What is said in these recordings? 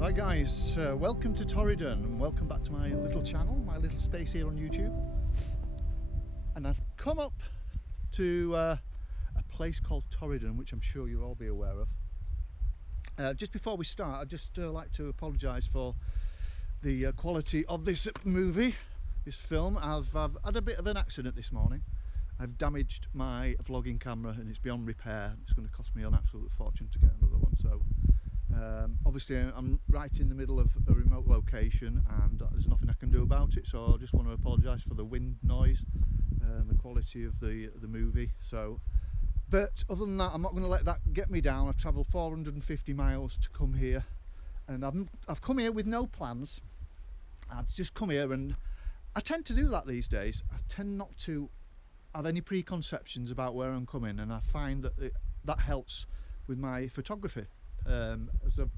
Hi guys, welcome to Torridon and welcome back to my little channel, my little space here on YouTube. And I've come up to a place called Torridon, which I'm sure you'll all be aware of. Just before we start, I'd just like to apologise for the quality of this movie, this film. I've had a bit of an accident this morning. I've damaged my vlogging camera and it's beyond repair. It's going to cost me an absolute fortune to get another one. So obviously I'm right in the middle of a remote location and there's nothing I can do about it, so I just want to apologise for the wind noise and the quality of the movie. So, but other than that, I'm not going to let that get me down. I've travelled 450 miles to come here, and I've come here with no plans. I've just come here, and I tend to do that these days. I tend not to have any preconceptions about where I'm coming, and I find that that helps with my photography. As I've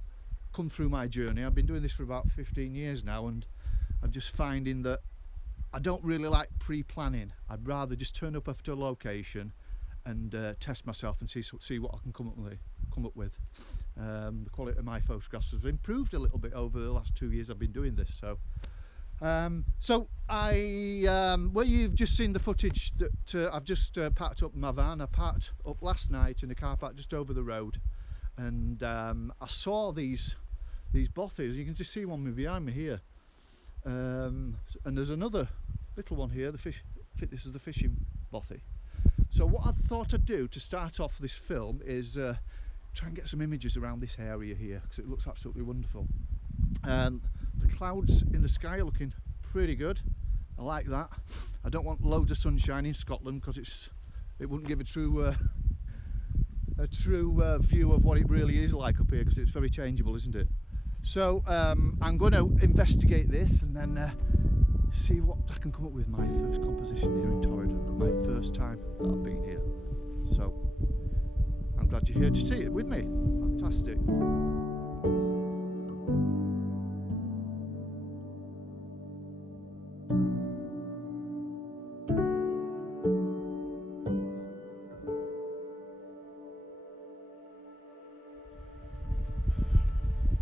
come through my journey, I've been doing this for about 15 years now, and I'm just finding that I don't really like pre-planning. I'd rather just turn up after a location and test myself and see what I can come up with. The quality of my photographs has improved a little bit over the last 2 years I've been doing this. So well, you've just seen the footage that I've just parked up my van. I parked up last night in a car park just over the road, and I saw these bothies. You can just see one behind me here, and there's another little one here. I think this is the fishing bothy. So what I thought I'd do to start off this film is try and get some images around this area here, because it looks absolutely wonderful. And the clouds in the sky are looking pretty good. I like that. I don't want loads of sunshine in Scotland, because it wouldn't give a true view of what it really is like up here, because it's very changeable, isn't it? So I'm going to investigate this and then see what I can come up with. My first composition here in Torridon, my first time that I've been here. So I'm glad you're here to see it with me. Fantastic.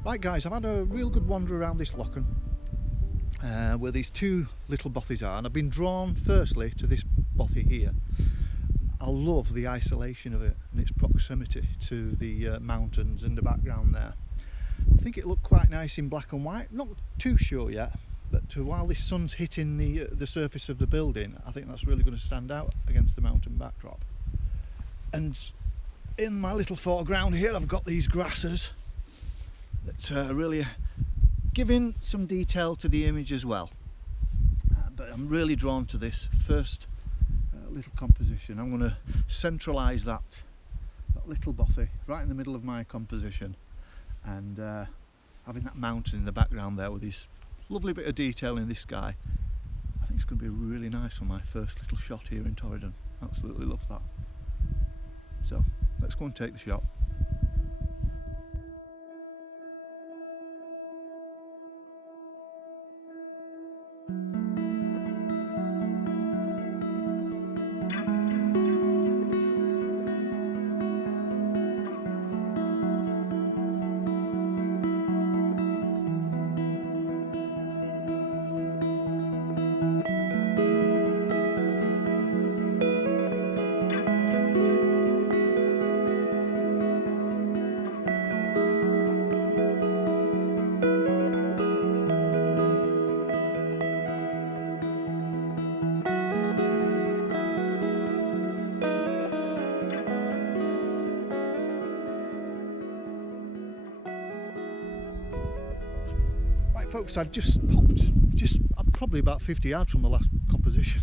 Right guys, I've had a real good wander around this lochen where these two little bothies are, and I've been drawn firstly to this bothy here. I love the isolation of it and its proximity to the mountains in the background there. I think it looked quite nice in black and white, not too sure yet, but while this sun's hitting the surface of the building, I think that's really going to stand out against the mountain backdrop. And in my little foreground here, I've got these grasses that are really giving some detail to the image as well. But I'm really drawn to this first little composition. I'm going to centralise that little bothy right in the middle of my composition, and having that mountain in the background there with this lovely bit of detail in this sky. I think it's going to be really nice for my first little shot here in Torridon. Absolutely love that. So let's go and take the shot. Folks, I've just popped probably about 50 yards from the last composition.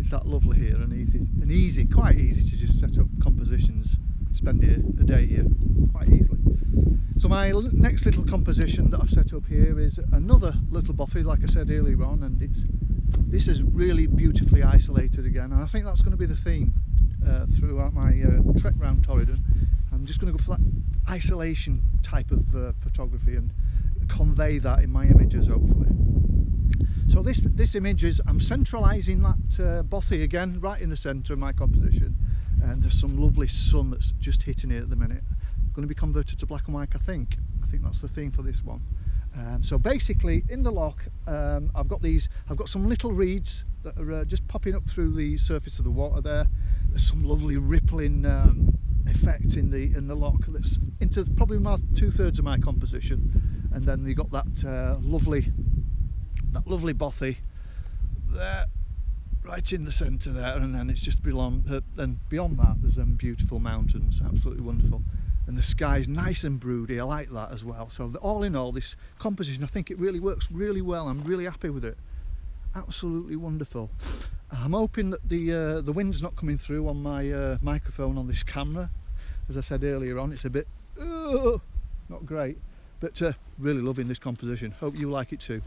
It's that lovely here, and quite easy to just set up compositions, spend a day here quite easily. So my next little composition that I've set up here is another little bothy, like I said earlier on, and this is really beautifully isolated again, and I think that's going to be the theme throughout my trek around Torridon. I'm just going to go for that isolation type of photography and convey that in my images, hopefully. So this image is, I'm centralising that bothy again right in the centre of my composition, and there's some lovely sun that's just hitting it at the minute. Going to be converted to black and white, I think. I think that's the theme for this one. So basically in the loch, I've got some little reeds that are just popping up through the surface of the water there. There's some lovely rippling effect in the loch that's into probably about 2/3 of my composition, and then you got that lovely bothy there right in the centre there, and then it's just beyond that there's them beautiful mountains, absolutely wonderful, and the sky's nice and broody. I like that as well. So all in all, this composition, I think it really works really well. I'm really happy with it, absolutely wonderful. I'm hoping that the wind's not coming through on my microphone on this camera. As I said earlier on, it's a bit not great, but really loving this composition. Hope you like it too.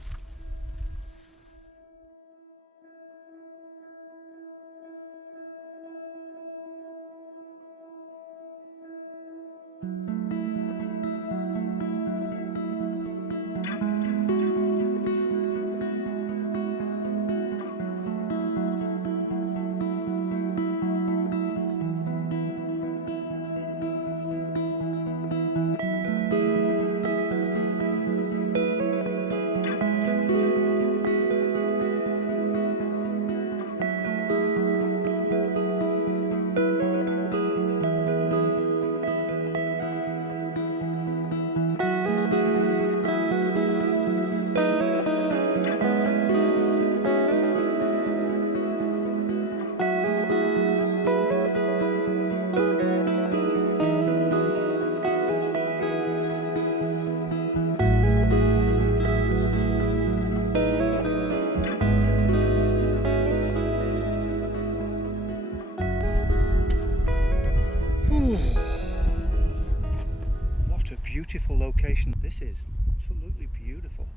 What a beautiful location this is, absolutely beautiful.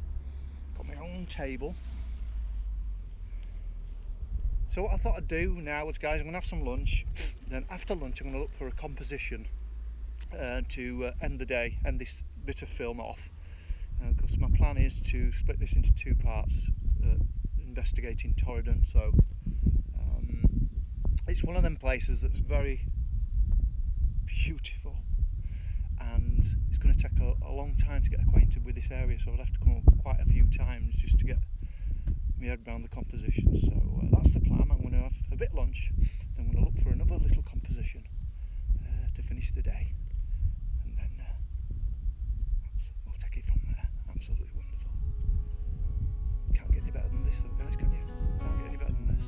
Got my own table. So what I thought I'd do now is, guys, I'm going to have some lunch, then after lunch I'm going to look for a composition to end the day, end this bit of film off, because my plan is to split this into 2 parts, investigating Torridon. So it's one of them places that's very beautiful, and it's going to take a long time to get acquainted with this area, so I'd have to come up quite a few times just to get my head around the composition. So that's the plan. I'm going to have a bit of lunch, then I'm going to look for another little composition to finish the day, and then we'll take it from there. Absolutely wonderful. Can't get any better than this though, guys, can you? Can't get any better than this.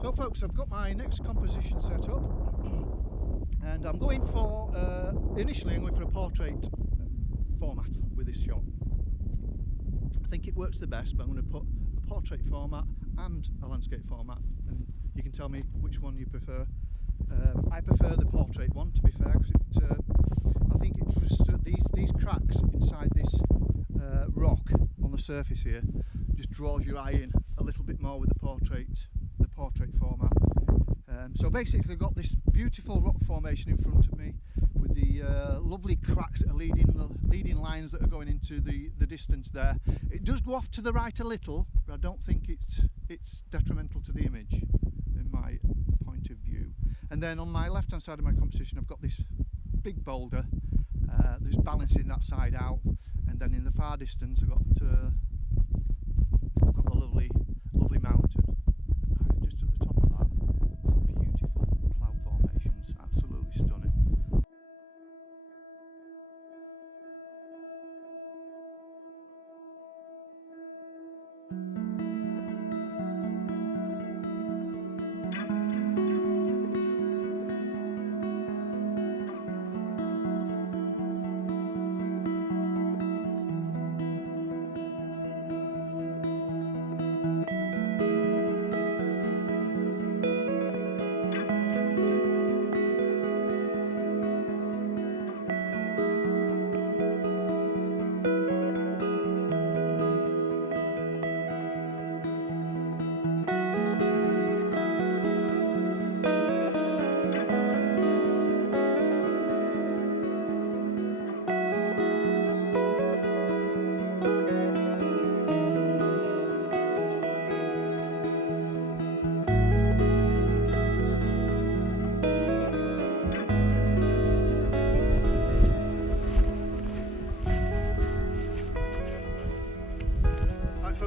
So folks, I've got my next composition set up, and I'm going for, initially I'm going for a portrait format with this shot. I think it works the best, but I'm going to put a portrait format and a landscape format, and you can tell me which one you prefer. I prefer the portrait one, to be fair, because I think it just, these cracks inside this rock on the surface here just draws your eye in a little bit more with the portrait format. So basically I've got this beautiful rock formation in front of me with the lovely cracks that are leading lines that are going into the distance there. It does go off to the right a little, but I don't think it's detrimental to the image in my point of view. And then on my left hand side of my composition I've got this big boulder that's balancing that side out, and then in the far distance I've got the lovely mountain. Just at the top of that, some beautiful cloud formations, absolutely stunning.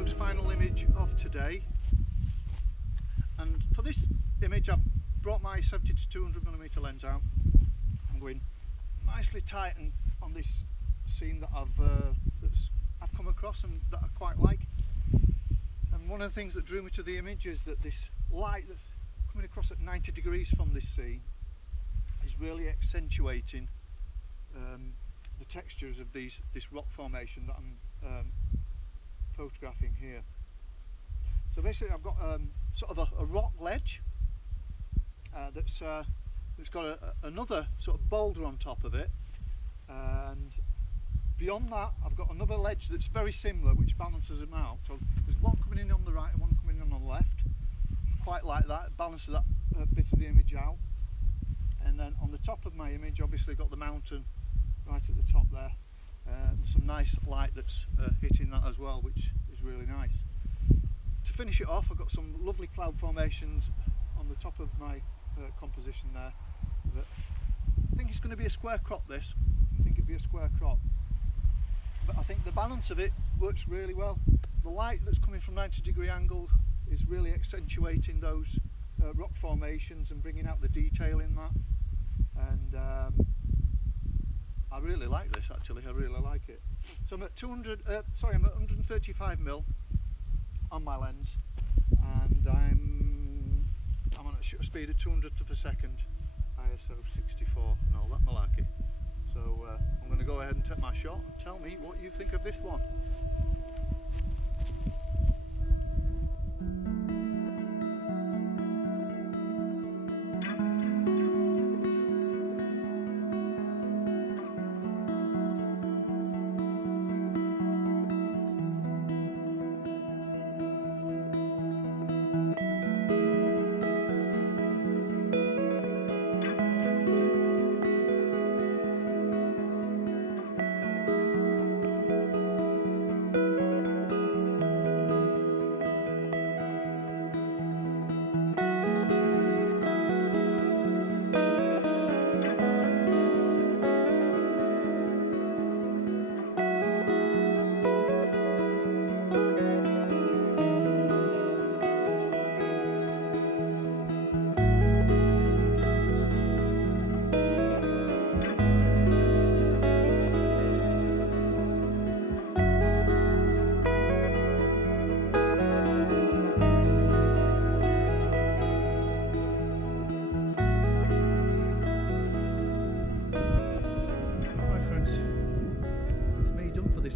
GoPro's final image of today, and for this image I've brought my 70 to 200mm lens out. I'm going nicely tight and on this scene that I've come across and that I quite like. And one of the things that drew me to the image is that this light that's coming across at 90 degrees from this scene is really accentuating the textures of this rock formation that I'm photographing here. So basically I've got sort of a rock ledge that's got another sort of boulder on top of it, and beyond that I've got another ledge that's very similar, which balances them out. So there's one coming in on the right and one coming in on the left. Quite like that, it balances that bit of the image out. And then on the top of my image, obviously got the mountain right at the top there. Some nice light that's hitting that as well, which is really nice. To finish it off, I've got some lovely cloud formations on the top of my composition there. But I think it's going to be a square crop, this. I think it'll be a square crop. But I think the balance of it works really well. The light that's coming from 90-degree angle is really accentuating those rock formations and bringing out the detail in that. And I really like this, actually. I really like it. So I'm at 135mm on my lens, and I'm on a shutter speed of 200th of a second, ISO 64 and all that malarkey. So I'm going to go ahead and take my shot and tell me what you think of this one.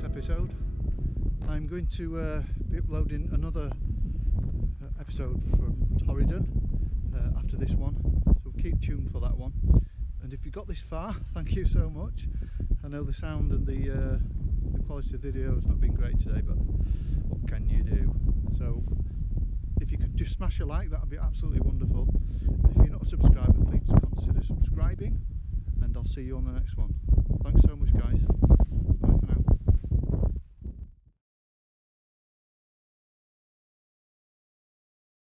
Episode. I'm going to be uploading another episode from Torridon after this one, so keep tuned for that one. And if you got this far, thank you so much. I know the sound and the quality of the video has not been great today, but what can you do? So if you could just smash a like, that would be absolutely wonderful. If you're not a subscriber, please consider subscribing, and I'll see you on the next one. Thanks so much, guys.